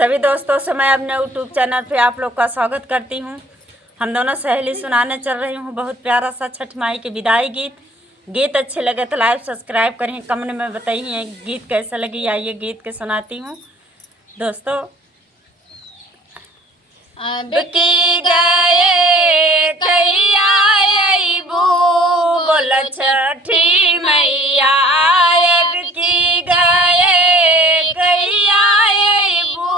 सभी दोस्तों से मैं अपने यूट्यूब चैनल पे आप लोग का स्वागत करती हूँ। हम दोनों सहेली सुनाने चल रही हूँ बहुत प्यारा सा छठ माई के विदाई गीत अच्छे लगे तो लाइक सब्सक्राइब करें, कमेंट में बताइए गीत कैसा लगी। आइए गीत के सुनाती हूँ दोस्तों। अब की गए कैया अइबू बोल छठी मैया, अब की गए कैया अइबू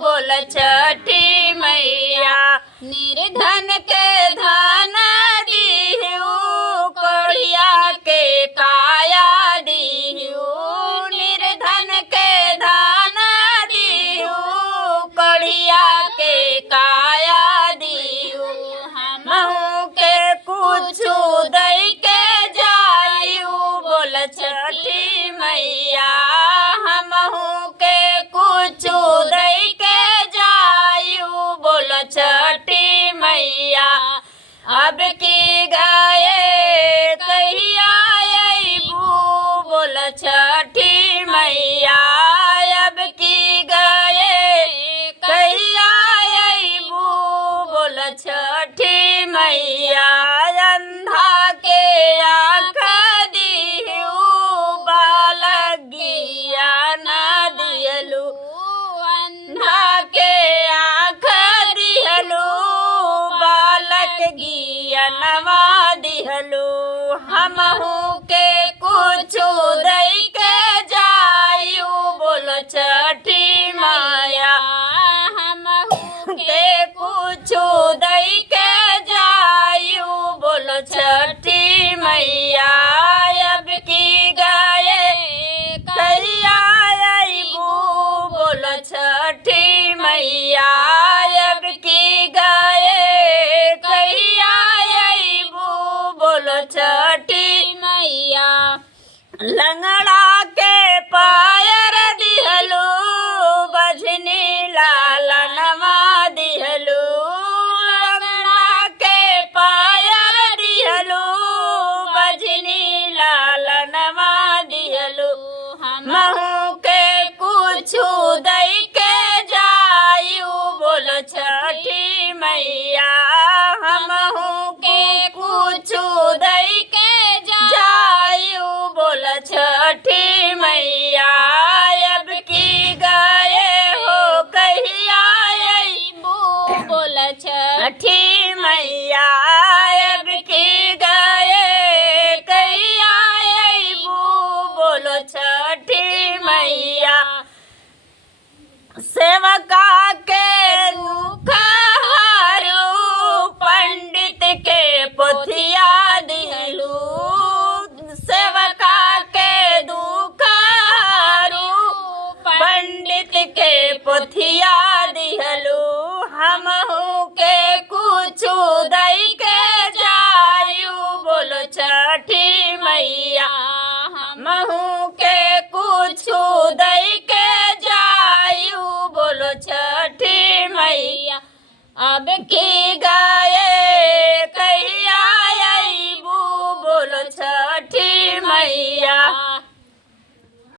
बोल छठी मैया। निर्धन के धन दीहू कोढ़िया के काया दीहू, निर्धन के धन दीहू कोढ़िया के काया दीहू। हमहू के कुछु दई के जायू बोल छठी मैया, हमहू के कुछु दई के जायू बोल छठी मैया। अब की गए कहिया अइबू बोल छठी मैया, अब की गए कहिया अइबू बोल छठी मैया। अंधा के आँख दीहू बालगिया न दियलू, अंधा के आँख दिहलू बालक गिया नवा दिहलू। हमहू के कुछु दई के जायू बोल छठी माया, हमहू के कुछु दई के जायू बोल छठी मैया। अब की गए कहिया अइबू बोल छठी मैया, अब की गए कहिया अइबू बोल छठी मैया। लंगड़ा के पायर दिहलू बजनी लाला नवा दिहलू, लंगड़ा के पायर दिहलू बजनी लाला नवा दिहलू। हमहू के कुछु दई के जायू बोल छठी मैया, हमहू के कुछु दई के जायू बोल छठी मैया। अब की गए हो कहिया अइबू बोल छठी मैया, अब की गए कहिया अइबू बोल छठी मैया। सेवका के दुख हारू पंडित के पोथिया दिहलू, सेवका के दुख हारू पंडित के पोथिया दिहलू। हमहू के कुछु दई के जायू बोल छठी मैया, हमहू के कुछु दई के जायू बोल छठी मैया। अब की